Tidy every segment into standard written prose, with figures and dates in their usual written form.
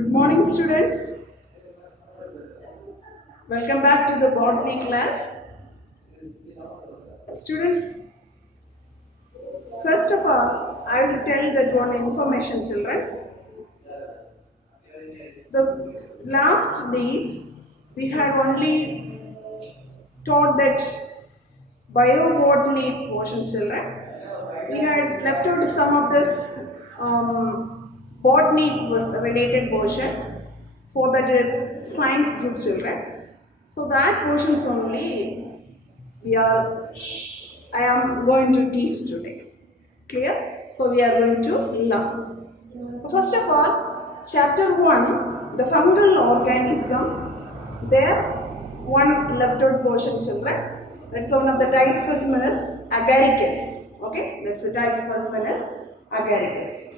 Good morning, students. Welcome back to the botany class. Students, first of all, I will tell that one information, children. The last days, we had only taught that biobotany portion, children. We had left out some of this botany related portion for that science group, children. So that portions only I am going to teach today. Clear? So we are going to learn. First of all, chapter 1, the fungal organism, there one left out portion, children. That's one of the type specimen is agaricus. Okay, that's the type specimen is agaricus.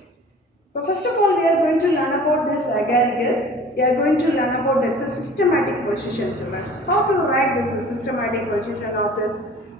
But first of all, we are going to learn about this agaricus. We are going to learn about the systematic position, children. How to write this systematic position of this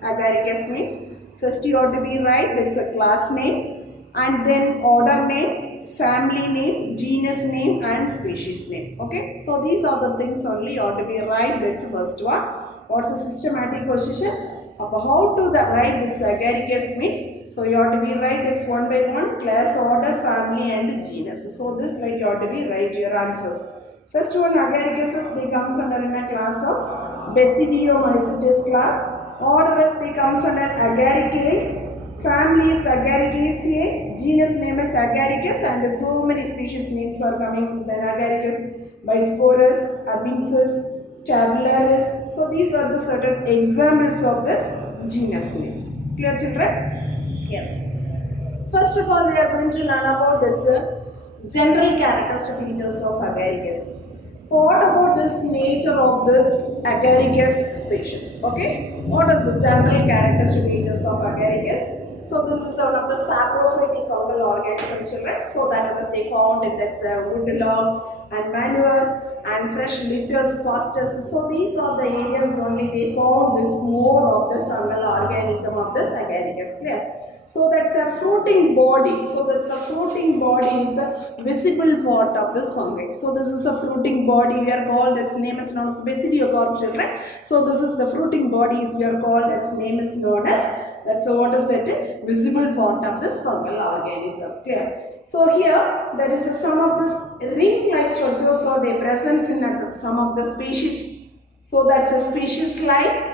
agaricus means, first you have to be write that's a class name, and then order name, family name, genus name, and species name. Okay, so these are the things only you have to be write. That's the first one. What's the systematic position? How to write this agaricus means, so you have to be write this one by one, class, order, family, and genus. So this like you have to be write your answers. First one, agaricus, they comes under in a class of Basidiomycetes class. Order is they comes under agaricales. Family is Agaricaceae. Genus name is Agaricus, and so many species names are coming. Then Agaricus, Bisporus, Abisus, Tabularis. So these are the certain examples of this genus names. Clear, children? Yes. First of all, we are going to learn about the general characteristic features of agaricus. What about this nature of this agaricus species? Okay. What is the general characteristic features of agaricus? So this is one of the saprophytic fungal organisms, children. So that was they found in that wood log and manure and fresh litters, pastures. So these are the areas only they found this more of this fungal organism of this agaricus. Clear? So that's a floating body. So that's a floating body is the visible part of this fungi. So this is the floating body we are called, its name is known as basidiocarp, children. So this is the floating body is we are called, its name is known as, that's what is that visible part of this fungal organism. Clear? So here there is some of this ring-like structures, so they present in some of the species. So that's a species like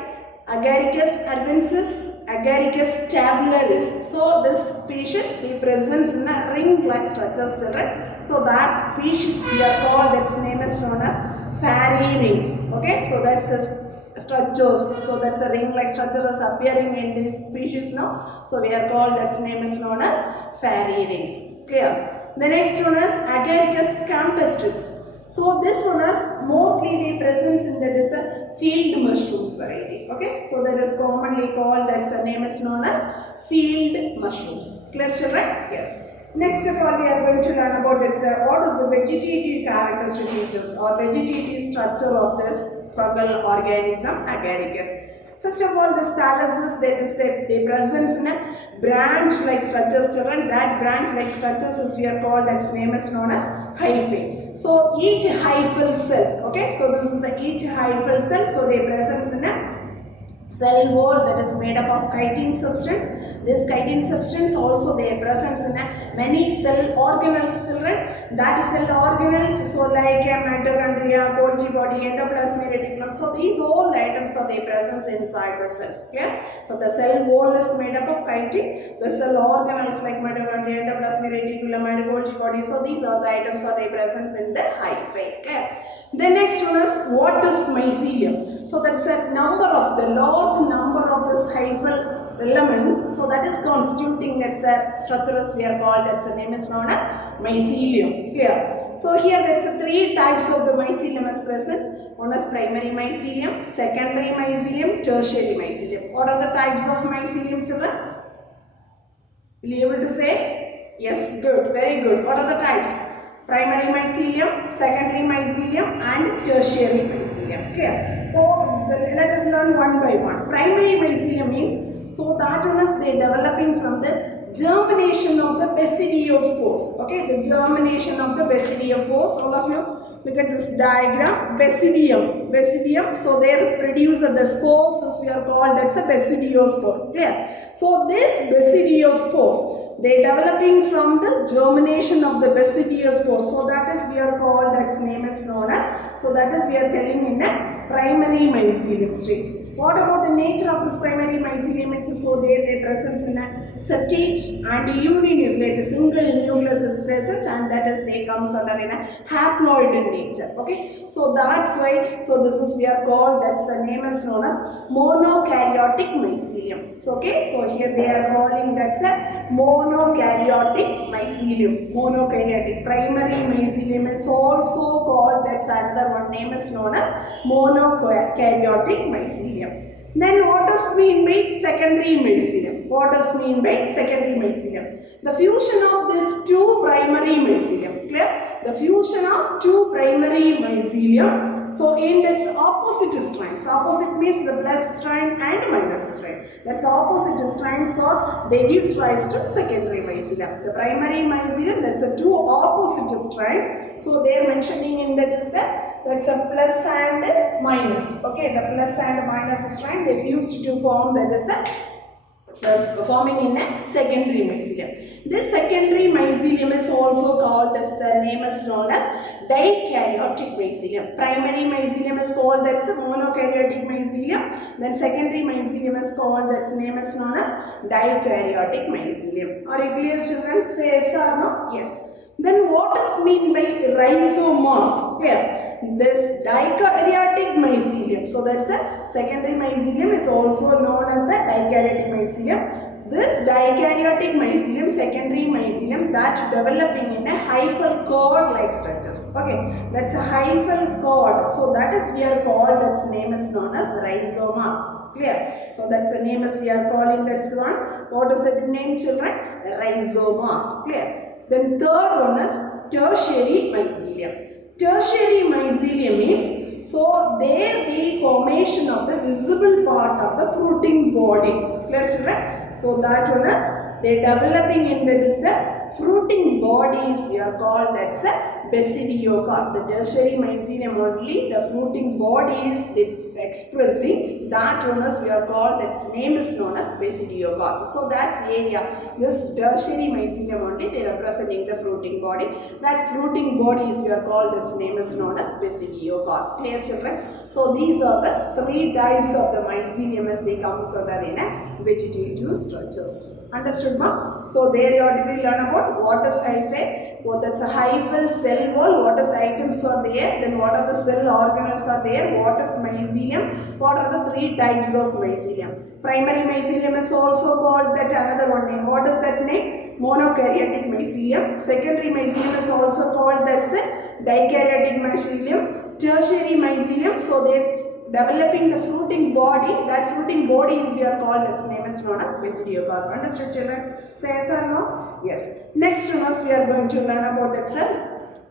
Agaricus albensis, Agaricus tabularis. So this species they present in a ring-like structures, children. So that species we are called, its name is known as fairy rings. Okay, so that's a structures. So that's a ring-like structure is appearing in this species now. So we are called, its name is known as fairy rings. Clear? The next one is Agaricus campestris. So this one is mostly they presence in the field mushrooms variety. Okay, so that is commonly called, that's the name is known as field mushrooms. Clear, children? Yes. Next of all, we are going to learn about what is the vegetative characteristic features or vegetative structure of this fungal organism agaricus. First of all, this thalamus, they present in a branch-like structures, children. That branch-like structures is we are called, its name is known as hyphae. So each hyphal cell, okay, so this is the each hyphal cell, so they present in a cell wall that is made up of chitin substance. This chitin substance also they present in many cell organelles, children. That cell organelles, so like mitochondria, Golgi body, endoplasmic reticulum. So these all the items are they present inside the cells. Clear? So the cell wall is made up of chitin. The cell organelles like mitochondria, endoplasmic reticulum, and Golgi body. So these are the items are they present in the hyphae. Clear? The next one is what is mycelium. So that's a large number of this hyphal elements, so that is constituting that's a structures we are called, that's the name is known as mycelium. Clear? So here there's three types of the mycelium is present. One is primary mycelium, secondary mycelium, tertiary mycelium. What are the types of mycelium, children? Will you able to say? Yes, good, very good. What are the types? Primary mycelium, secondary mycelium, and tertiary mycelium. Clear? So let us learn one by one. Primary mycelium means, so that one is they developing from the germination of the basidiospores. Okay, the germination of the basidiospores. All of you look at this diagram. Basidium. So they produce the spores, as we are called, that's a basidiospore. Clear? So this basidiospores, they developing from the germination of the basidiospore. So that is we are called, that's name is known as, so that is we are telling in a primary mycelium stage. What about the nature of this primary mycelium? It's so they presence in a septate and uninucleate, single nucleus is present, and that is they comes under in a haploid in nature. Okay, so that's why, so this is we are called, that's the name is known as monokaryotic mycelium. So okay, so here they are calling that's a monokaryotic mycelium. Monokaryotic primary mycelium is also called, that's another one name is known as monokaryotic mycelium. Then what does mean by secondary mycelium? What does mean by secondary mycelium? The fusion of these two primary mycelium. Clear? The fusion of two primary mycelium. So in its opposite strands. Opposite means the plus strand and minus strand. That's opposite strands, so they give rise to secondary mycelium. The primary mycelium, that's the two opposite strands. So they are mentioning in that is that that's a plus and minus. Okay, the plus and minus strand they fused to form, that is a forming in a secondary mycelium. This secondary mycelium is also called, as the name is known as dikaryotic mycelium. Primary mycelium is called, that's a monokaryotic mycelium. Then secondary mycelium is called, that's name is known as dikaryotic mycelium. Are you clear, children? Say yes or no? Yes. Then what is mean by rhizomorph? Clear? This dikaryotic mycelium. So that's a secondary mycelium is also known as the dikaryotic mycelium. This dikaryotic mycelium, secondary mycelium, that developing in a hyphal cord like structures. Okay, that's a hyphal cord. So that is we are called, that's name is known as rhizomorphs. Clear? So that's the name is we are calling, that's the one. What is the name, children? Rhizomorph. Clear? Then third one is tertiary mycelium. Tertiary mycelium means, so there the formation of the visible part of the fruiting body. Clear, children? So that one is they developing in that is the fruiting bodies, we are called, that's a basidiocarp. The tertiary mycelium only the fruiting bodies they expressing, that one is we are called, its name is known as basidiocarp. So that's the area. This tertiary mycelium only they are representing the fruiting body. That's fruiting bodies we are called, its name is known as basidiocarp. Clear, children? So these are the three types of the mycelium as they come so that in a vegetative structures. Understood, ma? So there you already learn about what is hyphae, what that's a hyphal cell wall, what is the items are there, then what are the cell organelles are there, what is mycelium, what are the three types of mycelium. Primary mycelium is also called that another one name. What is that name? Monokaryotic mycelium. Secondary mycelium is also called that's the dikaryotic mycelium. Tertiary mycelium, so they developing the fruiting body, that fruiting body is we are called, its name is known as basidiocarp. Understood, children? Say yes or no? Yes. Next one is we are going to learn about that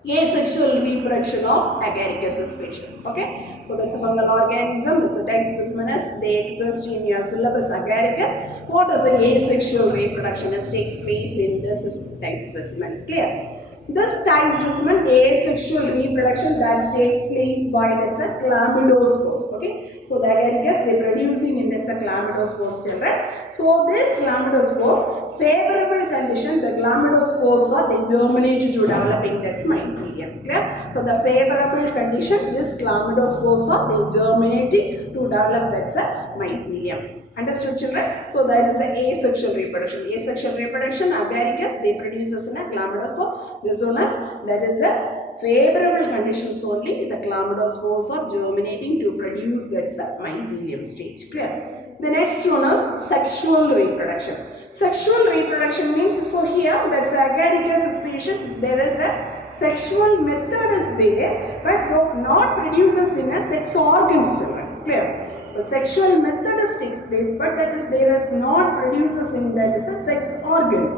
asexual reproduction of agaricus species. Okay, so that's a fungal organism, it's a type specimen as they expressed in your syllabus agaricus. What is the asexual reproduction as takes place in this type specimen? Clear? This type specimen asexual reproduction that takes place by that's a chlamydospores. Okay, so the agaricus they producing in that's a chlamydospores, children. So this chlamydospores, favorable condition, the chlamydospores are they germinate to developing that's mycelium. Clear? So the favorable condition, this chlamydospores are they germinating to develop that's a mycelium. Understood, children? So that is the asexual reproduction. Asexual reproduction, agaricus, they produces in a chlamydospore. This one is, that is the favorable conditions only, the chlamydospores are germinating to produce that's a mycelium stage. Clear? The next one is sexual reproduction. Sexual reproduction means, so here that's agaricus species, there is a sexual method is there, but not produces in a sex organs, children. Clear? The sexual method takes place, but that is there is not produces in that is the sex organs.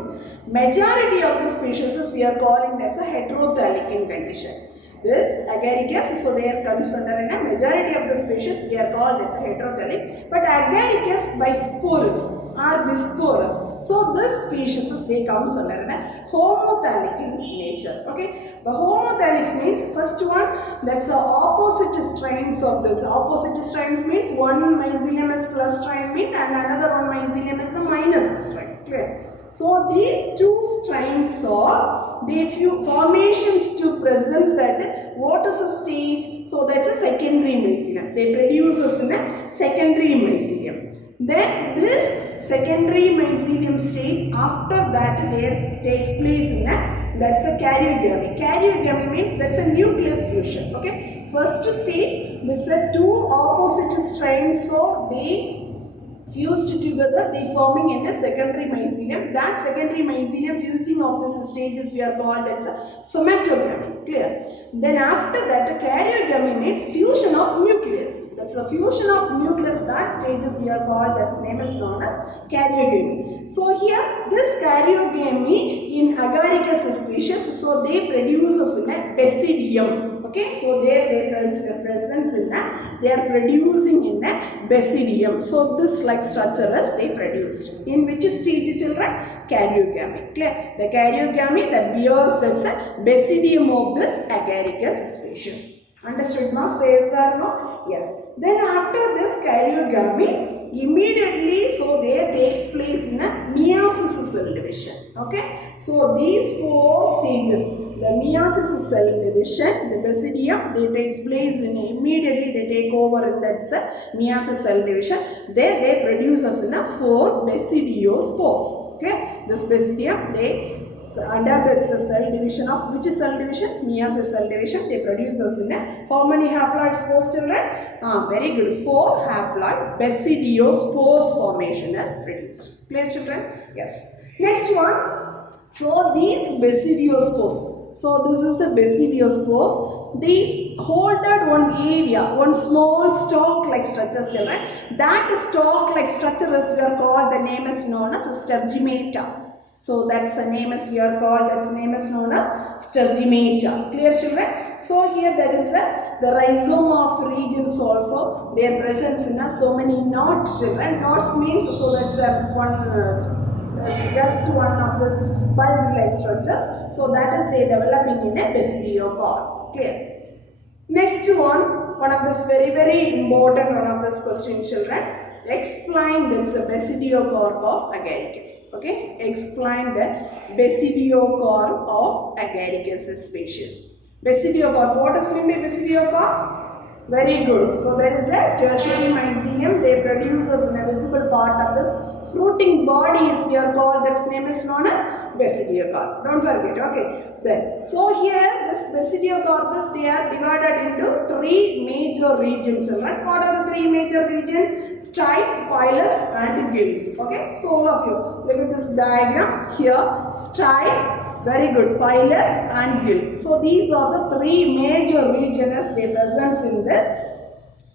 Majority of the species we are calling that's a heterothallic in condition. This agaricus, so they are comes under in a majority of the species we are called as a heterothallic, but agaricus by spores. are disperse. So this species they comes under homothallic in nature. Okay, the homothallic means first one, that's the opposite strains of this. Opposite strains means one mycelium is plus strain mean and another one mycelium is a minus strain. Clear? So these two strains are they few formations to presence that what is a stage? So that's a secondary mycelium. They produce us in a secondary mycelium. Then this secondary mycelium stage, after that there takes place in a, that's a karyogamy. Karyogamy means that's a nucleus fusion. Okay, first stage, this are two opposite strains, so they fused together, they forming in a secondary mycelium. That secondary mycelium fusing of this stages we are called as a somatogamy. Clear? Then after that, a karyogamy means fusion of nucleus. That's a fusion of nucleus. That stages we are called, that's name is known as karyogamy. So here this karyogamy in agaricus species, so they produce in a basidium. Okay, so their presence in that, they are producing in a basidium. So this like structure is they produced. In which stage, children? Karyogamy. Clear? The karyogamy that bears, that's a basidium of this agaricus species. Understood now? Says or no? Yes. Then after this karyogamy, immediately so there takes place in a meiosis cell division. Okay, so these four stages, the meiosis cell division, the basidium, they takes place in immediately they take over in that meiosis cell division. There they produce us in a 4 basidiospores. Okay, this basidium they under that cell division of which cell division? Meiosis cell division. They produce us in a how many haploid spores, children? Very good. 4 haploid basidiospores formation is produced. Clear, children? Yes. Next one. So these basidiospores. So this is the basidiospores. These holded one area, one small stalk-like structures, children. That stalk-like structure is we are called. The name is known as stergimata. So that's the name is we are called, that's name is known as stergimata. Clear, children? So here there is the rhizome of regions also. Their presence in so many knots, children. Knots means so that's just one of this bulge-like structures. So that is they developing in a basidiocarp. Clear? Next one of this very important one of this question, children. Explain this basidiocarp of agaricus. Okay, explain the basidiocarp of agaricus species. Basidiocarp. What does mean by basidiocarp? Very good. So there is a tertiary mycelium. They produce us in a visible part of this fruiting bodies we are called. That's name is known as basidiocarp. Don't forget. Okay. So here this basidiocarpus they are divided into 3 major regions. Right? What are the 3 major regions? Stripe, pilus, and gills. Okay. So all of you look at this diagram here. Stripe. Very good. Pilus and gill. So these are the 3 major regions they presence in this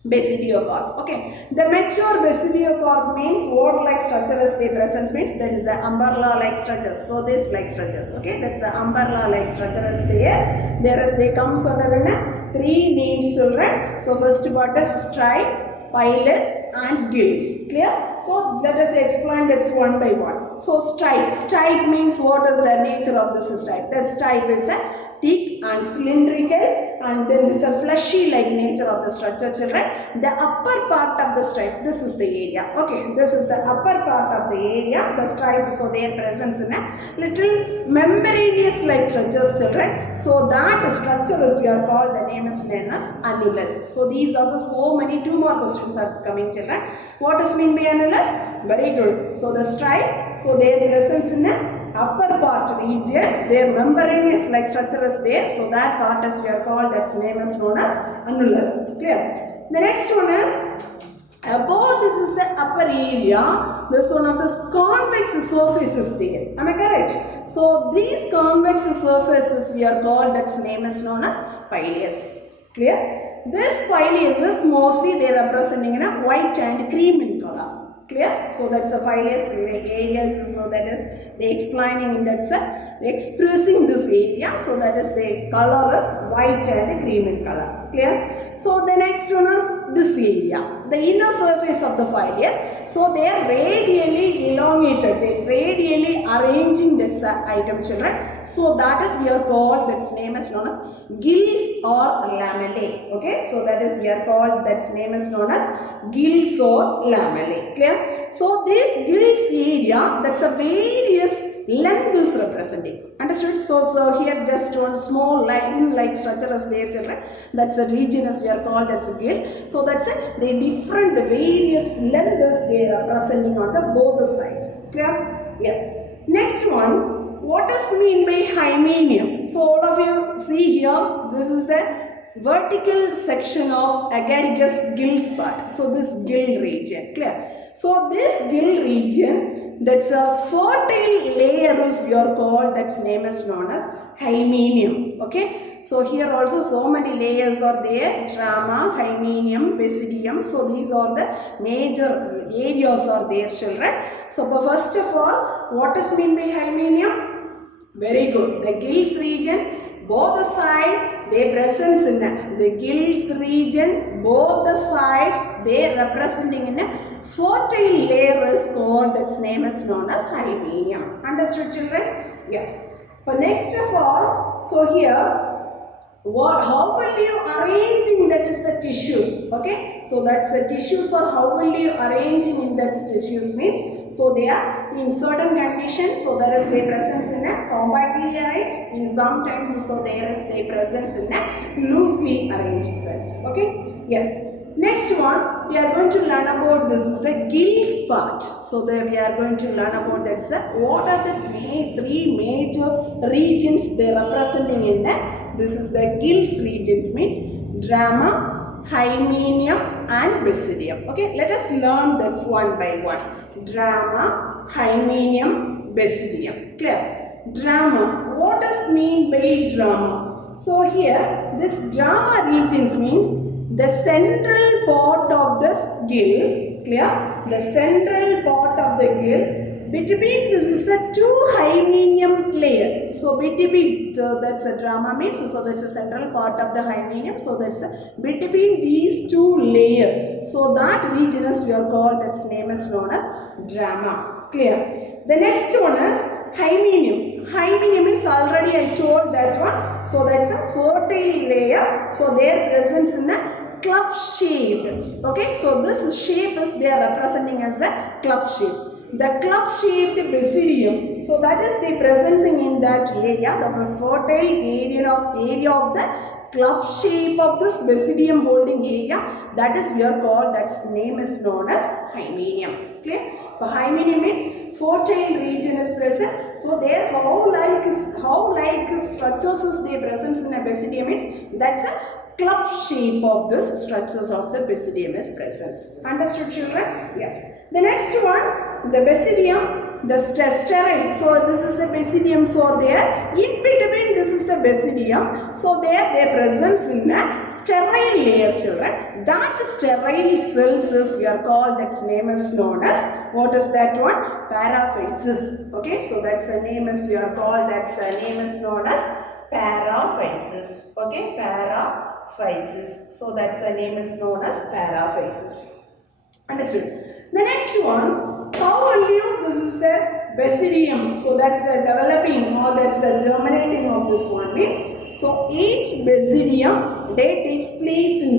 basidiocarp. Okay. The mature basidiocarp means what like structures they presence means there is the umbrella like structures. So this like structures. Okay. That's the umbrella like structures there. They comes under 3 names, children. So first part is stripe, pilus and gills. Clear? So let us explain this one by one. So stripe. Stripe means what is the nature of this stripe? The stripe is a thick and cylindrical, and then this is a fleshy like nature of the structure, children. The upper part of the stripe, this is the area. Okay, this is the upper part of the area, the stripe. So their presence in a little membranous like structures, children. So that structure is we are called, the name is known as annulus. So these are the so many 2 more questions are coming, children. What does mean by annulus? Very good. So the stripe, so their presence in a upper part region, their membranous like structure is there. So that part is we are called, that's name is known as annulus. Clear? The next one is above this is the upper area. This one of this convex surface is there. Am I correct? So these convex surfaces we are called, that's name is known as pileus. Clear? This pileus is mostly they are representing in a white and cream in color. Clear? So that's the phylus areas. So that is they explaining that's expressing this area. So that is the color is white and green in color. Clear? So the next one is this area, the inner surface of the phylus. So they are radially elongated. They radially arranging that item, children. So that is we are called, that's name is known as gills or lamellae. Okay, so that is we are called, that's name is known as gills or lamellae. Clear? So this gills area, that's a various length is representing. Understood? So here just one small line like structure is there, children. That's a region as we are called as a gill. So that's it. The different various lengths they are representing on the both sides. Clear? Yes. Next one. What does mean by hymenium? So all of you see here, this is the vertical section of agaricus gills part. So this gill region, clear? So this gill region, that's a fertile layer is we are called, that's name is known as hymenium. Okay? So here also so many layers are there, drama, hymenium, basidium. So these are the major areas are there, children. So first of all, what does mean by hymenium? Very good. The gills region, both the sides, they presence in the gills region, both the sides, they representing in a fertile layer is called, that's name is known as hymenium. Understood, children? Yes. But next of all, so here, how will you arranging that is the tissues? Okay, so that's the tissues, or how will you arranging in that tissues means? So they are in certain conditions, so there is their presence in a compactly arranged, in sometimes so there is their presence in a loosely arranged cells. Okay, yes. Next one, we are going to learn about this is the gills part. So there we are going to learn about that's what are the three major regions they are representing in that. This is the gills regions means drama, hymenium and basidium. Okay, let us learn that's one by one. Drama, hymenium, basidium. Clear? Drama. What does mean by drama? So here this drama regions means the central part of this gill. Clear? The central part of the gill. Between this is the two hymenium layer. So between that's a drama means, so that's the central part of the hymenium. So that's between these two layers. So that region is we are called, that's name is known as drama. Clear? The next one is hymenium. Hymenium means already I told that one. So that's a fertile layer. So their presence in a club shape. Okay, so this shape is they are representing as a club shape. The club shaped basidium, so that is the presencing in that area, the fertile area of the club shape of this basidium holding area, that is we are called, that's name is known as hymenium. Clear? So hymenium means fertile region is present. So there how like structures is they presence in a basidium means that's a club shape of this structures of the basidium is present. Understood, children? Yes. The next one, the basidium, the sterile. So this is the basidium. So there, in between this is the basidium. So there their presence in a sterile layer, children. That sterile cells is we are called, that's name is known as, what is that one? Paraphysis. Okay, so that's the name is we are called, that's the name is known as paraphysis. Okay, paraphysis. So that's the name is known as paraphysis. Understood? The next one, how will you, this is the basidium. So that's the developing or that's the germinating of this one means. So each basidium, they takes place in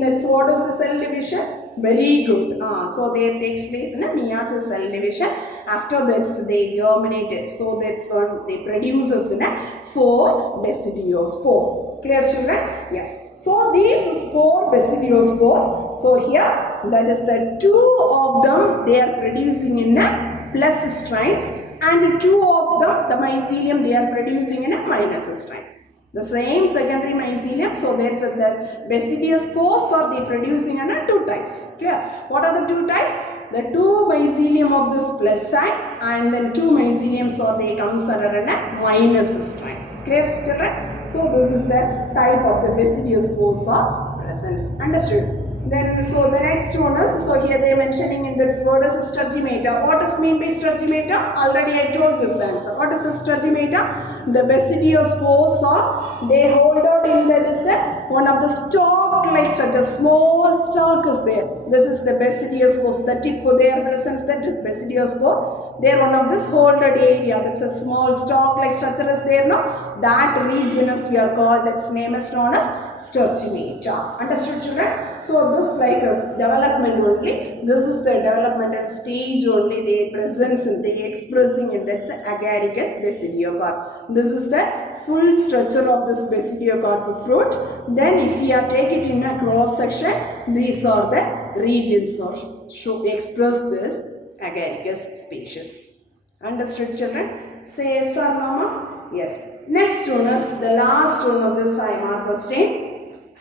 that. So what is the cell division? Very good. So they takes place in a meiosis cell division. After that they germinated. So that's they produces in a 4 basidiospores. Clear, children? Yes. So these 4 basidiospores. So here that is the 2 of them they are producing in a plus strains, and 2 of them the mycelium they are producing in a minus strain. The same secondary mycelium. So there's the basidiospores are they producing in a 2 types. Clear? What are the 2 types? The 2 mycelium of this plus sign, and then 2 myceliums are they comes under a minus strain. Clear, children? So this is the type of the basidiospores are presence. Understood? Then, so the next one is, so here they are mentioning in this word is sturgimata. What is mean by sturgimata? Already I told this answer. What is the sturgimata? The basidiospores are, they hold out in that is the one of the stalk-like structure, small stalk is there. This is the basidiospores, the tip there presents that is basidiospore. They are one of this holded area, that's a small stalk-like structure is there now. That region is we are called, its name is known as sturgimata. Understood, children? So this like a development only. This is the developmental stage only. They presence and they expressing it. That's agaricus basidiocarp. This is the full structure of this basidiocarp fruit. Then if we are take it in a cross section, these are the regions or should express this agaricus species. Understood, children? Say yes or no? Yes. Next one is the last one of this 5-mark question.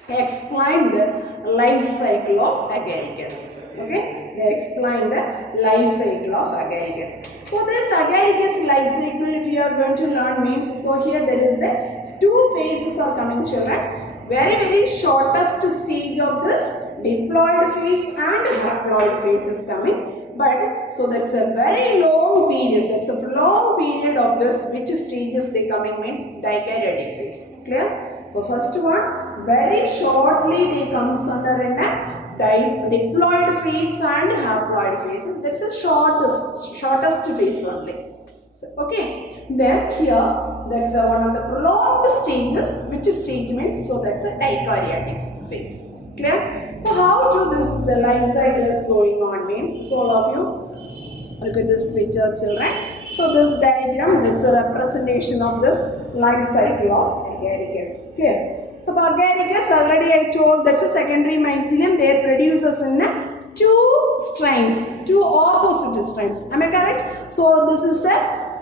Explain the life cycle of agaricus. Okay? They explain the life cycle of agaricus. So this agaricus life cycle, if you are going to learn means, so here there is the 2 phases are coming, children. Very shortest stage of this diploid phase and haploid phase is coming. But so that's a very long period. That's a long period of this. Which stages they coming means dikaryotic phase. Clear? The first one, very shortly they comes under in a diploid phase and haploid phase. That's the shortest phase only. So, okay. Then here that's one of the prolonged stages. Which stage means? So that's the dikaryotic phase. Clear? So how to this the life cycle is going on means, so all of you look at this picture, children. So this diagram, that's a representation of this life cycle of agaricus. Clear? So agaricus, already I told that's a secondary mycelium. They produces in 2 strains, 2 opposite strains. Am I correct? So this is the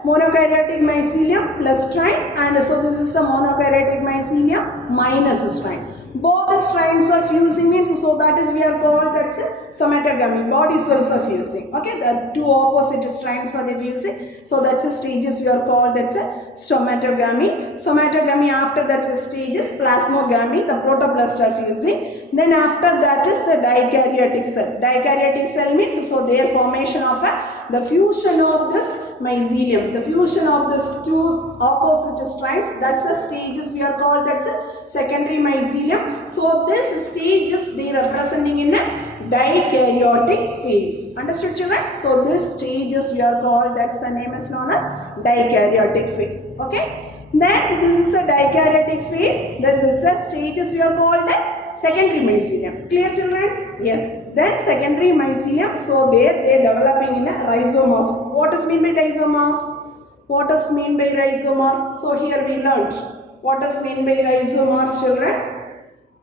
monokaryotic mycelium plus strain, and so this is the monokaryotic mycelium minus strain. Both the strains are fusing means, so that is we are called that's somatogamy. Body cells are fusing. Okay, the 2 opposite strains are fusing. So that's the stages we are called that's a somatogamy. Somatogamy, after that's the stages plasmogamy. The protoplast are fusing. Then after that is the dikaryotic cell. Dikaryotic cell means so their formation of the fusion of this mycelium, the fusion of these 2 opposite strains, that's the stages we are called that's a secondary mycelium. So this stages they are representing in a dikaryotic phase. Understood, children? So this stages we are called, that's the name is known as dikaryotic phase. Okay. Then this is the dikaryotic phase. This is the stages we are called the secondary mycelium. Clear, children? Yes. Then secondary mycelium. So there they are developing in a rhizomorphs. What does mean by rhizomorphs? What does mean by rhizomorph? So here we learnt. What does mean by rhizomorph, children?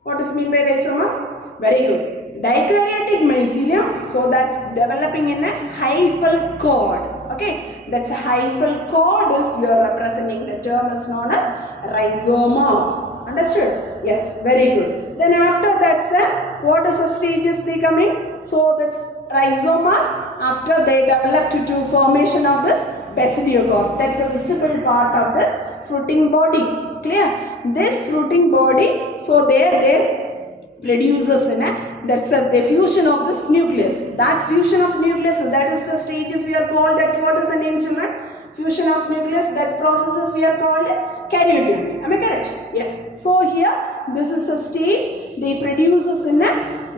What does mean by rhizomorph? Very good. Dikaryotic mycelium. So that's developing in a hyphal cord. Okay. That's a hyphal cord is we are representing. The term is known as rhizomorphs. Understood? Yes. Very good. Then after that, what is the stages they coming? So that's rhizoma. After they develop to formation of this basidiocarp. That's a visible part of this fruiting body. Clear? This fruiting body, so there they produces in that's the fusion of this nucleus. That's fusion of nucleus. That is the stages we are called. That's what is the name, children? Fusion of nucleus. That processes we are called karyotype. Am I correct? Yes. So here this is the stage they produces in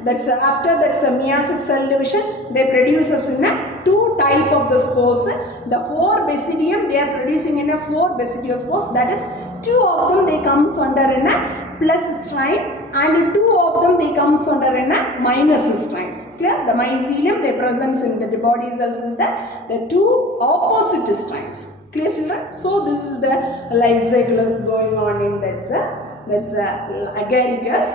that's after that's a meiosis cell division. They produces in 2 type of the spores. The 4 basidium they are producing in 4 basidiospores. That is 2 of them they comes under in a plus strain, and 2 of them they comes under in a minus strains. Clear? The mycelium they presents in the body cells is the 2 opposite strains. Clear, children? So this is the life cycle is going on in that's agaricus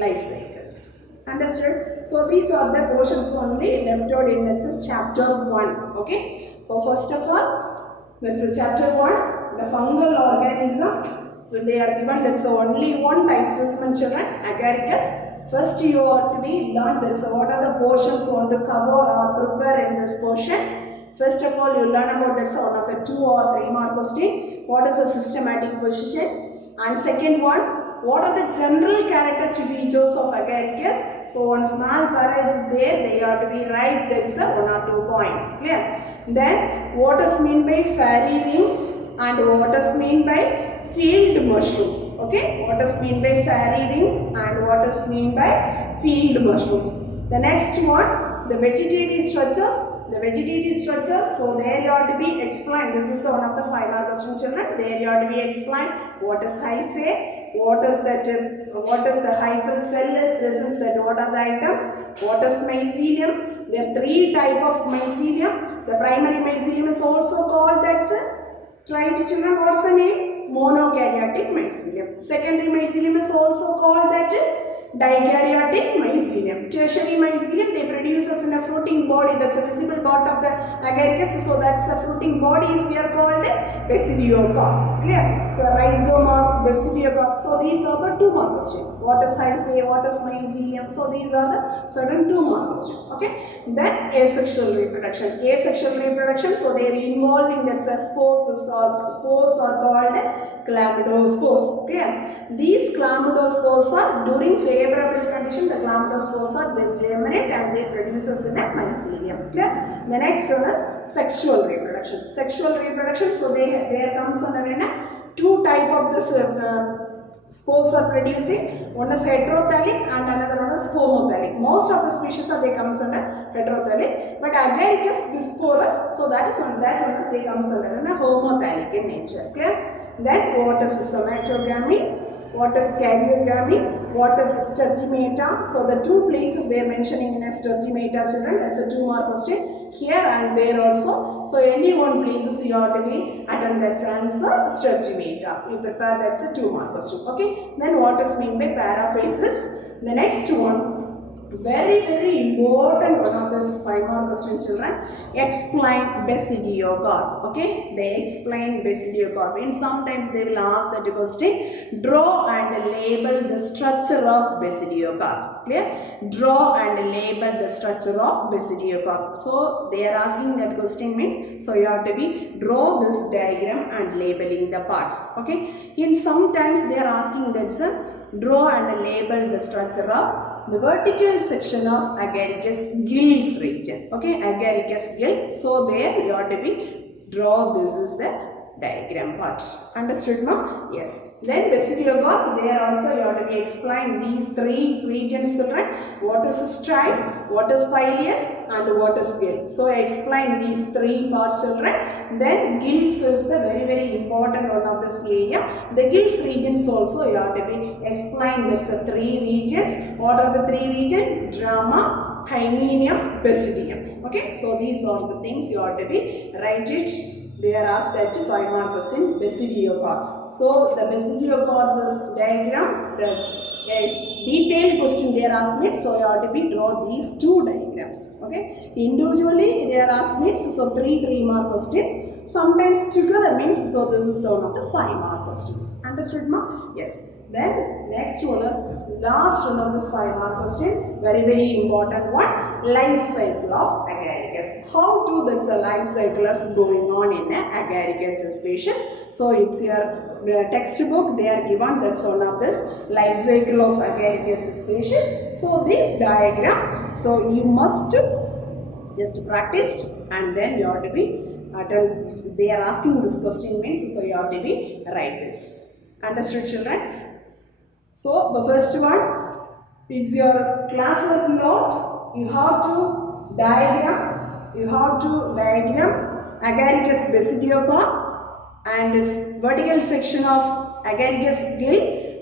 life cycles. Understood? So these are the portions only left out in that's chapter 1. Okay. So first of all, that's chapter 1, the fungal organism. So they are given that's only one type specimen, children, agaricus. First you have to be learned that's what are the portions you want to cover or prepare in this portion. First of all, you learn about that's one of the 2 or 3 mark question. What is the systematic position? And second one, what are the general characteristic features of agaricus? So one small paras is there, they are to be right, there is a 1 or 2 points, clear? Then what is mean by fairy rings and what is mean by field mushrooms, okay? What is mean by fairy rings and what is mean by field mushrooms. The next one, the vegetative structures. The vegetative structures, so there you are to be explained. This is one of the 5 mark question, children. There you are to be explained what is hyphae, what is that, what is the hyphal cell is, this is that, what are the items, what is mycelium. There are 3 type of mycelium. The primary mycelium is also called, that's try to children, what's the name? Monokaryotic mycelium. Secondary mycelium is also called that dikaryotic mycelium. Tertiary mycelium, they produce us in a fruiting body, that's a visible part of the agaricus, so that's a fruiting body is here called basidiocarp, clear? So rhizomas, basidiocarp, so these are the 2 mark questions. What is hyphae, what is mycelium, so these are the certain 2 mark questions, okay? Then asexual reproduction. Asexual reproduction, so they are involving that spores are called chlamydospores, clear? These chlamydospores are during favorable condition, the chlamydospores are they germinate and they produce us in a mycelium, clear? The next one is sexual reproduction. Sexual reproduction, so there comes under 2 type of this spores are producing. One is heterothallic and another one is homothallic. Most of the species are they comes under heterothallic, but agaricus bisporus, so that is one is they comes under homothallic in nature, clear? Then what is somatogamy? What is karyogamy? What is sturgimata? So the 2 places they are mentioning in a sturgimata, children, that's a 2 mark question here and there also. So any one places you have to be attend that answer sturgimata. You prepare, that's a 2 mark question. Okay. Then what is mean by paraphasis? The next one, very important one of this 5 mark question, children. Explain basidiocarp. Okay, they explain basidiocarp. And sometimes they will ask that question, draw and label the structure of basidiocarp. Clear? Draw and label the structure of basidiocarp. So they are asking that question means, so you have to be draw this diagram and labeling the parts. Okay, in sometimes they are asking that draw and label the structure of the vertical section of agaricus gills region. Okay, agaricus gill. So there you have to be draw, this is the diagram part. Understood, no? Yes. Then basidiocarp, there also you have to be explain these 3 regions, children. What is stripe, what is pileus and what is gill. So explain these 3 parts, children. Then gills is the very important one of this area. The gills regions also you have to be explain this 3 regions. What are the 3 regions? Drama, hymenium, basidium. Okay, so these are the things you have to be write it. They are asked that 5 mark question, basidiocarp. So the basidiocarp diagram, the detailed question they are asked me, so you have to be draw these 2 diagrams. Okay, individually they are asked me, so 3 mark questions. Sometimes together means, so this is one of the 5 mark questions. Understood, ma? Yes. Then next one is last one of this 5 mark question, very important one. Life cycle of agaricus. How to that's a life cycle is going on in a agaricus species. So it's your textbook, they are given, that's one of this life cycle of agaricus species. So this diagram, so you must just practice and then you have to be they are asking this question means, so you have to be write this. Understood, children? So the first one, it's your classwork note. You have to diagram agaricus basidiocarp and this vertical section of agaricus gill,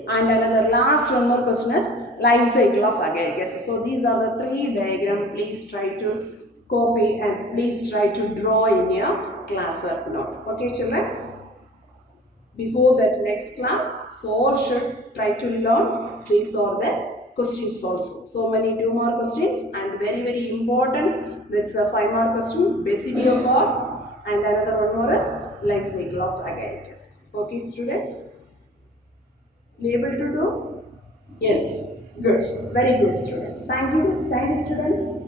and another last one more question is life cycle of agaricus. So these are the 3 diagrams. Please try to copy and please try to draw in your classwork note. Okay, children? Before that next class, so all should try to learn these are the questions also. So many 2 mark questions and very important, that's a 5 mark question, basidiocarp, and another one more is life cycle of agaricus. Okay, students? Able to do? Yes, good, very good, students. Thank you, students.